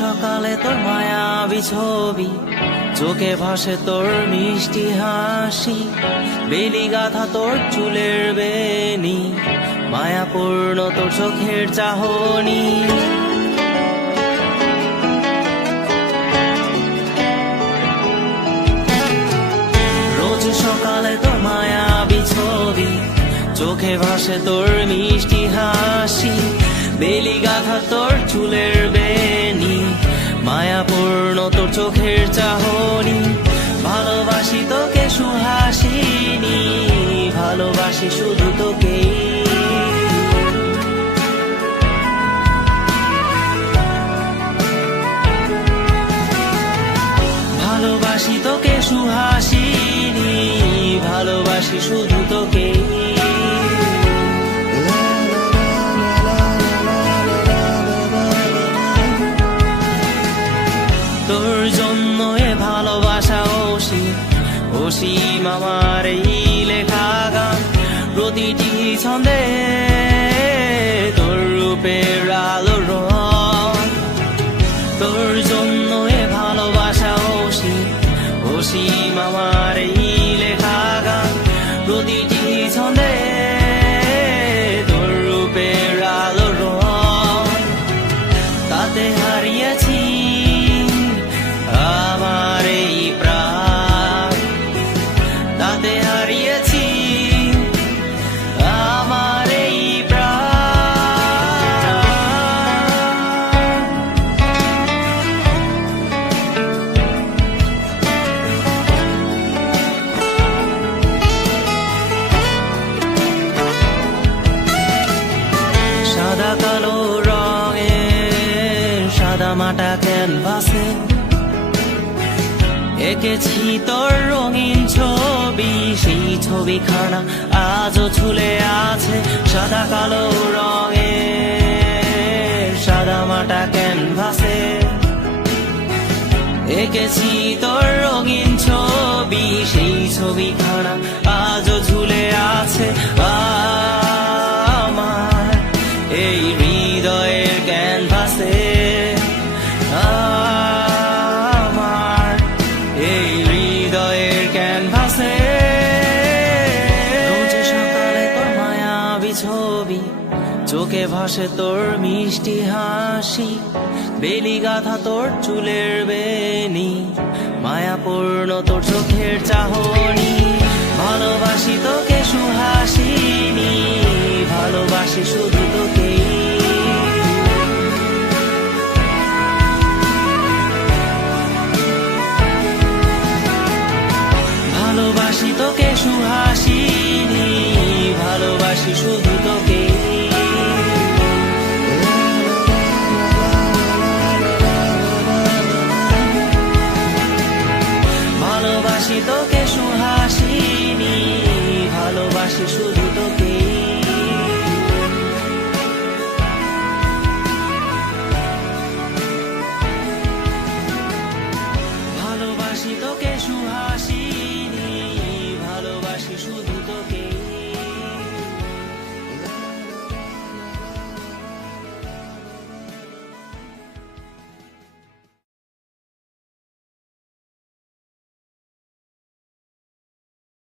সকালে তোর মায়াবী ছবি, চোখে ভাসে তোর মিষ্টি হাসি, বেলি গাথা তোর চুলের বেনি, মায়াপূর্ণ তোর চোখের চাহনি। রোজ সকালে তোর মায়াবী ছবি, চোখে ভাসে তোর মিষ্টি হাসি, বেলি গাথা তোর চুলের বেনি, মায়াপূর্ণ তোর চোখের চাহনি। ভালোবাসি তোকে সুহাসিনী, ভালোবাসি শুধু তোকেই। ভালোবাসি তোকে সুহাসিনী, ভালোবাসি শুধু তোকেই। তোর জন্য এ ভালোবাসা অসীম আমার এই লেখা গান, প্রতিটি ছন্দে তোর রূপের আলো রং। তোর জন্য এ ভালোবাসা অসীম আমার এই লেখা গান, প্রতিটি ছন্দে তোর রূপের আলো রং। তাতে হারিয়েছি আমার এই প্রাণ, তাতে হারিয়েছি আমার এই প্রাণ। সাদা কালো রঙের সাদা মাটা ক্যানভাসে এঁকেছি তোর রঙিন ছবি, সেই ছবিখানা আজও ঝুলে আছে। সাদা কালো রঙের সাদা মাটা ক্যানভাসে এঁকেছি তোর রঙিন ছবি, সেই ছবিখানা আজও ঝুলে আছে আমার এই হৃদয়ের ক্যানভাসে। এই হৃদয়ের ক্যানভাসে রোজ সকালে তোর মায়াবী ছবি, চোখে ভাসে তোর মিষ্টি হাসি, বেলি গাথা তোর চুলের বেনি, মায়াপূর্ণ তোর চোখের চাহনি। ভালোবাসি তোকে সুহাসিনী, ভালোবাসি শুধু তোকেই। ভালোবাসি তোকে সুহাসিনী, ভালোবাসি শুধু তোকেই। ভালোবাসি তোকে সুহাসিনী, ভালোবাসি শুধু